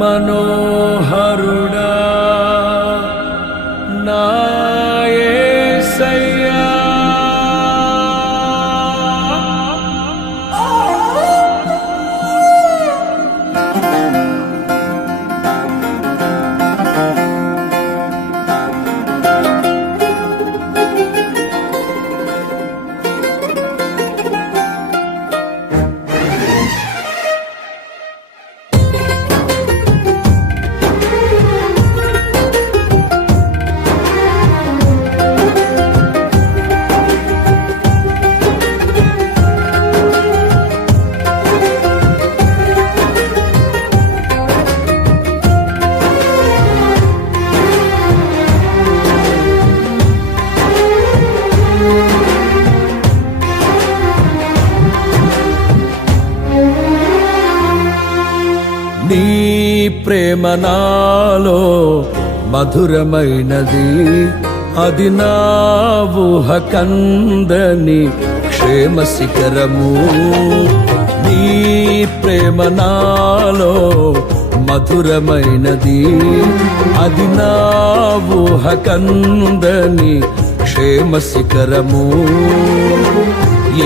मनोहरुणा నీ ప్రేమ నాలో మధురమైనది. అది నా ఊహ కందని క్షేమ శిఖరము. నీ ప్రేమ నాలో మధురమైనది. అది నా ఊహ కందని క్షేమ శిఖరము.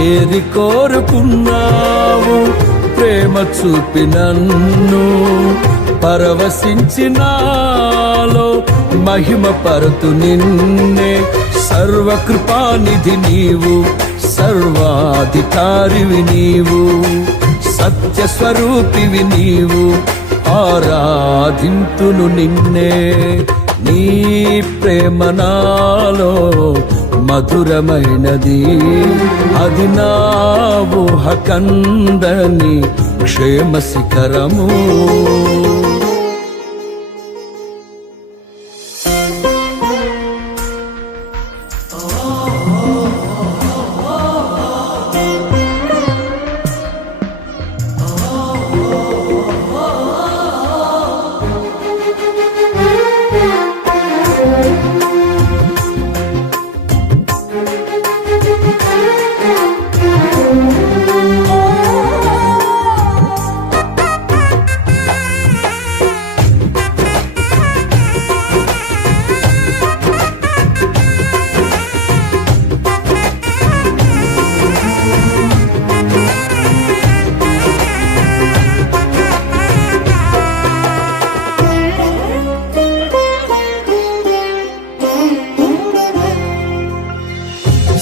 ఏది కోరుకున్నావు? ప్రేమ చూపి నన్ను పరవశించినాలో మహిమ పరతు నిన్నే. సర్వకృపానిధి నీవు సర్వాధికారివి నీవు సత్య స్వరూపివి నీవు ఆరాధింతును నిన్నే. నీ ప్రేమ నాలో మధురమైనది. అది నా ఊహకందని క్షేమ శిఖరము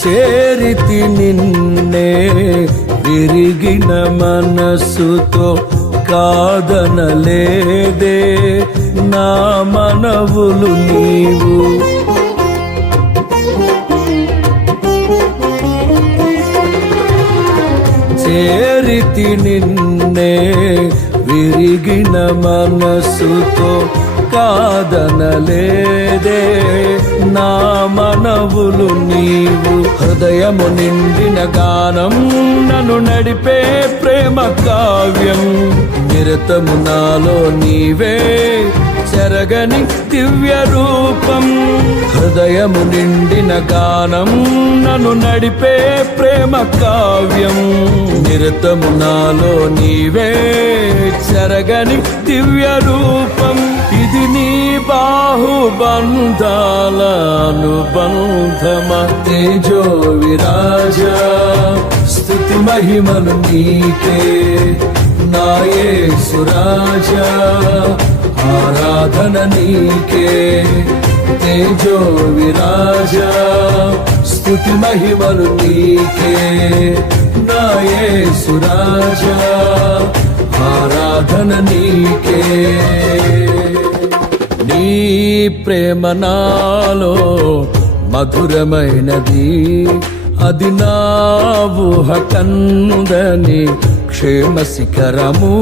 చేరితి నిన్నే విరిగిన మనస్సుతో కాదనలేదే నా మనవులు నీవు. చేరితి నిన్నే విరిగిన మనస్సుతో కాదనలేదే నా మనవులు నీవు హృదయము నిండిన గానం. నన్ను నడిపే ప్రేమ కావ్యం. నిరతము నాలో నీవే చెరగని దివ్య రూపం. హృదయము నిండిన గానం. నన్ను నడిపే ప్రేమ కావ్యం. నిరతము నాలో నీవే చెరగని దివ్య రూపం. ఇది నీ బాహుబంధాల అనుబంధమ తేజో విరాజా స్థుతి మహిమను నీకే. నాయే సురాజా ఆరాధన నీకే. తేజో విరాజా స్థుతి మహిమను నీకే. నాయే సురాజా ఆరాధన నీకే. నీ ప్రేమ నాలో మధురమైనది. అది నా ఊహ కందని క్షేమ శిఖరము